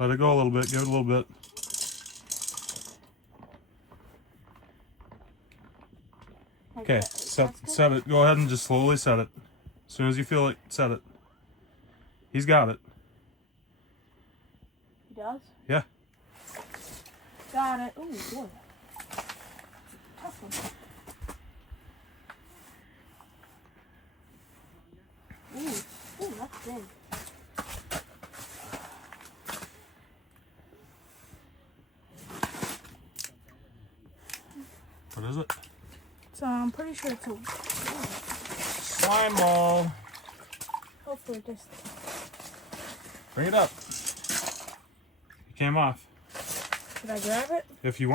Let it go a little bit. Give it a little bit. Okay, set it. Go ahead and just slowly set it. As soon as you feel it, set it. He's got it. He does? Yeah. Got it. Ooh, boy. Tough one. Ooh, that's big. What is it? So I'm pretty sure it's a Slime ball. hopefully just Bring it up. It came off. Should I grab it? If you want.